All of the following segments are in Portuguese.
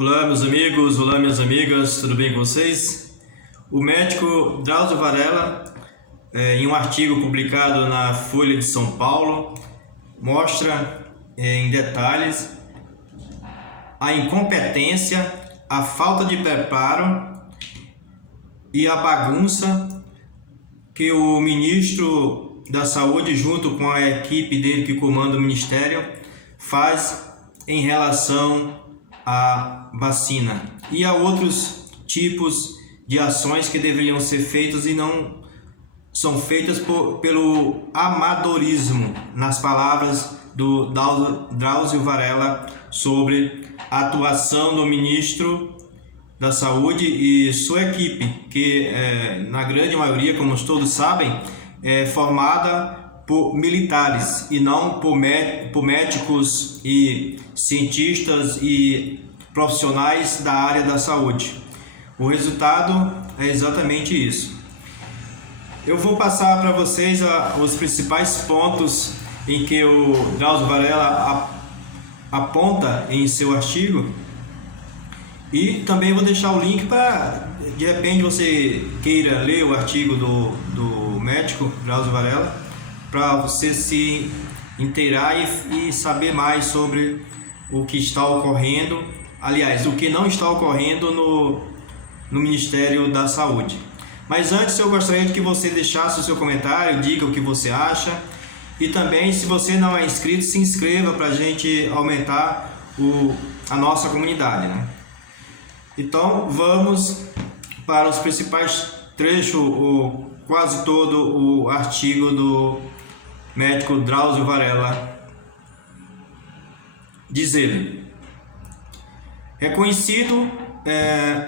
Olá, meus amigos, olá, minhas amigas, tudo bem com vocês? O médico Drauzio Varella, em um artigo publicado na Folha de São Paulo, mostra em detalhes a incompetência, a falta de preparo e a bagunça que o ministro da Saúde, junto com a equipe dele que comanda o ministério, faz em relação à vacina e a outros tipos de ações que deveriam ser feitas e não são feitas pelo amadorismo, nas palavras do Drauzio Varella, sobre a atuação do ministro da Saúde e sua equipe, que na grande maioria, como todos sabem, é formada por militares e não por médicos e cientistas e profissionais da área da saúde. O resultado é exatamente isso. Eu vou passar para vocês os principais pontos em que o Drauzio Varella aponta em seu artigo, e também vou deixar o link para, de repente, você queira ler o artigo do médico Drauzio Varella, para você se inteirar e saber mais sobre o que está ocorrendo, aliás, o que não está ocorrendo no Ministério da Saúde. Mas antes, eu gostaria de que você deixasse o seu comentário, diga o que você acha, e também, se você não é inscrito, se inscreva para a gente aumentar a nossa comunidade, né? Então, vamos para os principais trechos, quase todo o artigo do médico Drauzio Varella. Diz ele: reconhecido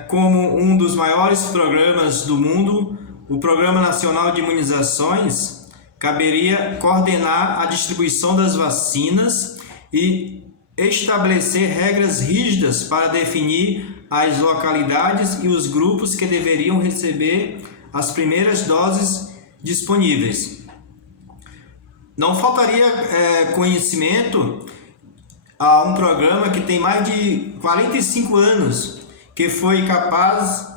como um dos maiores programas do mundo, o Programa Nacional de Imunizações caberia coordenar a distribuição das vacinas e estabelecer regras rígidas para definir as localidades e os grupos que deveriam receber as primeiras doses disponíveis. Não faltaria conhecimento a um programa que tem mais de 45 anos, que foi capaz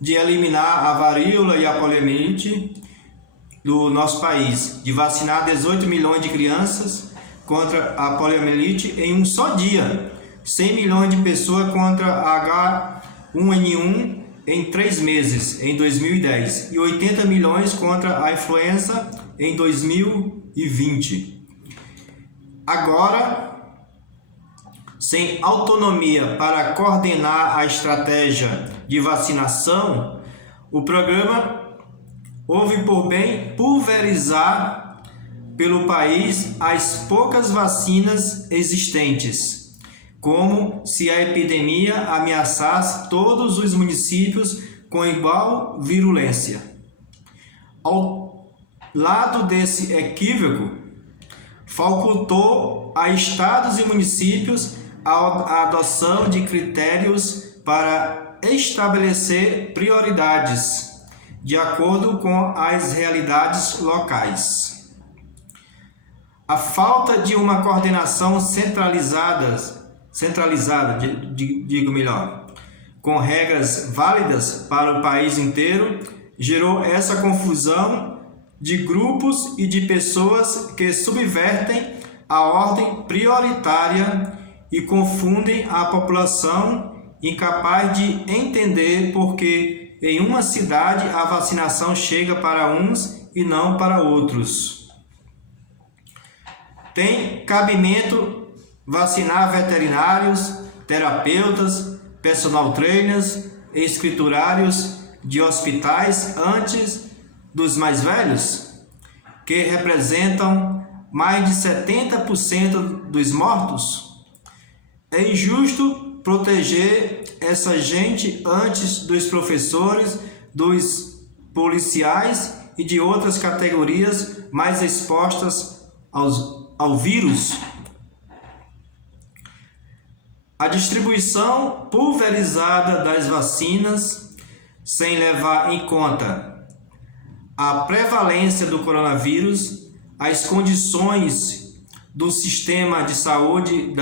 de eliminar a varíola e a poliomielite do nosso país, de vacinar 18 milhões de crianças contra a poliomielite em um só dia, 100 milhões de pessoas contra a H1N1 em 3 meses, em 2010, e 80 milhões contra a influenza em 2020. Agora, sem autonomia para coordenar a estratégia de vacinação, o programa houve por bem pulverizar pelo país as poucas vacinas existentes, como se a epidemia ameaçasse todos os municípios com igual virulência. Ao lado desse equívoco, facultou a estados e municípios a adoção de critérios para estabelecer prioridades de acordo com as realidades locais. A falta de uma coordenação centralizada, com regras válidas para o país inteiro, gerou essa confusão de grupos e de pessoas que subvertem a ordem prioritária e confundem a população, incapaz de entender porque em uma cidade a vacinação chega para uns e não para outros. Tem cabimento vacinar veterinários, terapeutas, personal trainers e escriturários de hospitais antes dos mais velhos, que representam mais de 70% dos mortos? É injusto proteger essa gente antes dos professores, dos policiais e de outras categorias mais expostas ao vírus. A distribuição pulverizada das vacinas, sem levar em conta a prevalência do coronavírus, as condições do sistema de saúde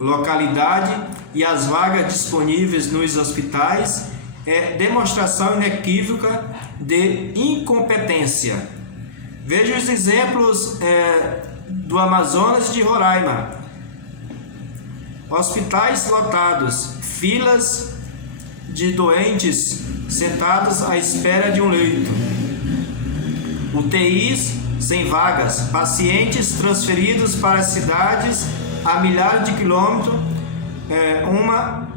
localidade e as vagas disponíveis nos hospitais é demonstração inequívoca de incompetência. Veja os exemplos do Amazonas e de Roraima. Hospitais lotados, filas de doentes sentados à espera de um leito, UTIs sem vagas, pacientes transferidos para cidades a milhares de quilômetros, uma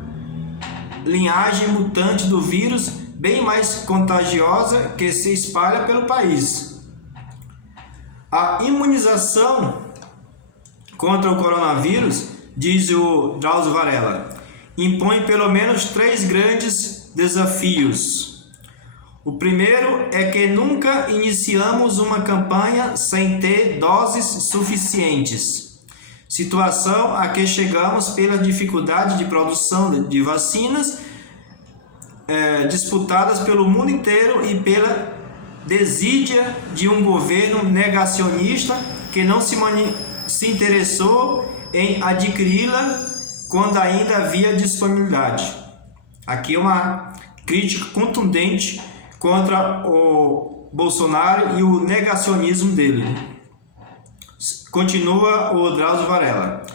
linhagem mutante do vírus bem mais contagiosa que se espalha pelo país. A imunização contra o coronavírus, diz o Drauzio Varela, impõe pelo menos 3 grandes desafios. O primeiro é que nunca iniciamos uma campanha sem ter doses suficientes, situação a que chegamos pela dificuldade de produção de vacinas disputadas pelo mundo inteiro e pela desídia de um governo negacionista que não se interessou em adquiri-la quando ainda havia disponibilidade. Aqui uma crítica contundente contra o Bolsonaro e o negacionismo dele. Continua o Drauzio Varela.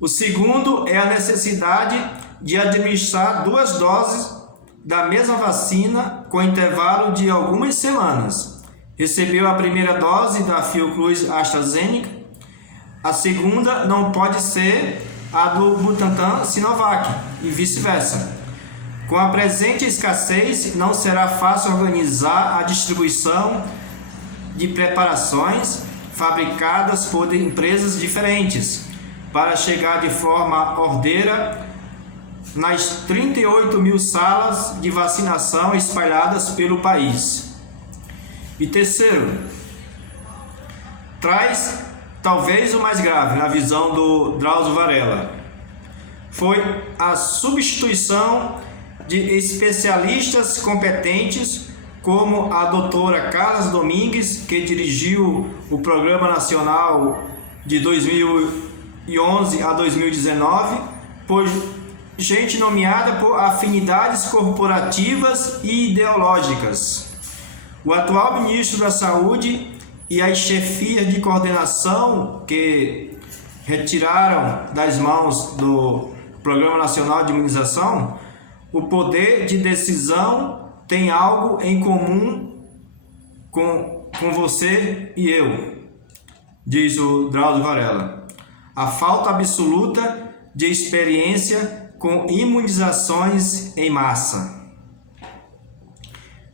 O segundo é a necessidade de administrar 2 doses da mesma vacina com intervalo de algumas semanas. Recebeu a primeira dose da Fiocruz AstraZeneca, a segunda não pode ser a do Butantan Sinovac e vice-versa. Com a presente escassez, não será fácil organizar a distribuição de preparações fabricadas por empresas diferentes para chegar de forma ordeira nas 38 mil salas de vacinação espalhadas pelo país. E terceiro, traz talvez o mais grave na visão do Drauzio Varela, foi a substituição de especialistas competentes como a doutora Carla Domingues, que dirigiu o Programa Nacional de 2011 a 2019, por gente nomeada por afinidades corporativas e ideológicas. O atual ministro da Saúde e as chefias de coordenação que retiraram das mãos do Programa Nacional de Imunização o poder de decisão tem algo em comum com você e eu, diz o Drauzio Varela. A falta absoluta de experiência com imunizações em massa.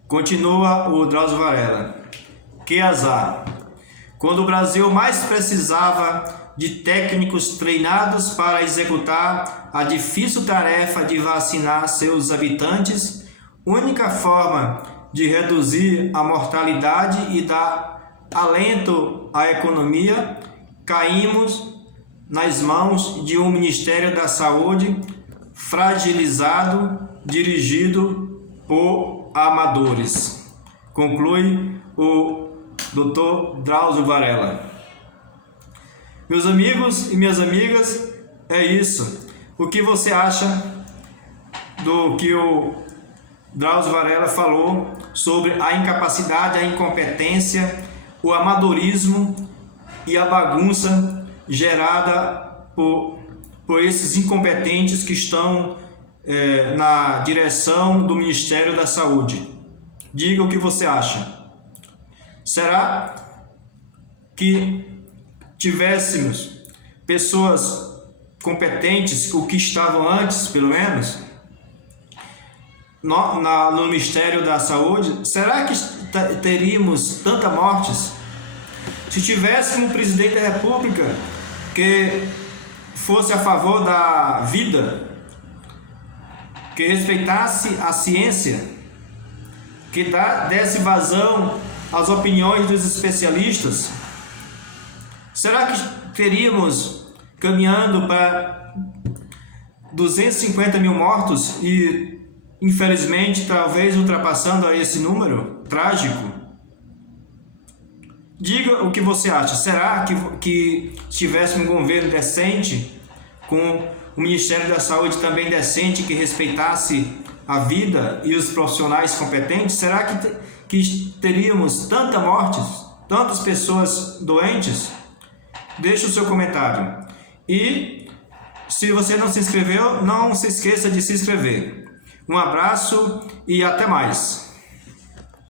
Continua o Drauzio Varela. Que azar! Quando o Brasil mais precisava de técnicos treinados para executar a difícil tarefa de vacinar seus habitantes, única forma de reduzir a mortalidade e dar alento à economia, caímos nas mãos de um Ministério da Saúde fragilizado, dirigido por amadores. Conclui o Dr. Drauzio Varela. Meus amigos e minhas amigas, é isso. O que você acha do que o Drauzio Varela falou sobre a incapacidade, a incompetência, o amadorismo e a bagunça gerada por esses incompetentes que estão na direção do Ministério da Saúde? Diga o que você acha. Será que tivéssemos pessoas competentes, o que estavam antes, pelo menos, no Ministério da Saúde, será que teríamos tantas mortes? Se tivéssemos um presidente da República que fosse a favor da vida, que respeitasse a ciência, que desse vazão às opiniões dos especialistas, será que teríamos caminhando para 250 mil mortos e, infelizmente, talvez ultrapassando esse número trágico? Diga o que você acha. Será que se tivéssemos um governo decente, com o Ministério da Saúde também decente, que respeitasse a vida e os profissionais competentes, será que teríamos tantas mortes, tantas pessoas doentes? Deixe o seu comentário. E se você não se inscreveu, não se esqueça de se inscrever. Um abraço e até mais.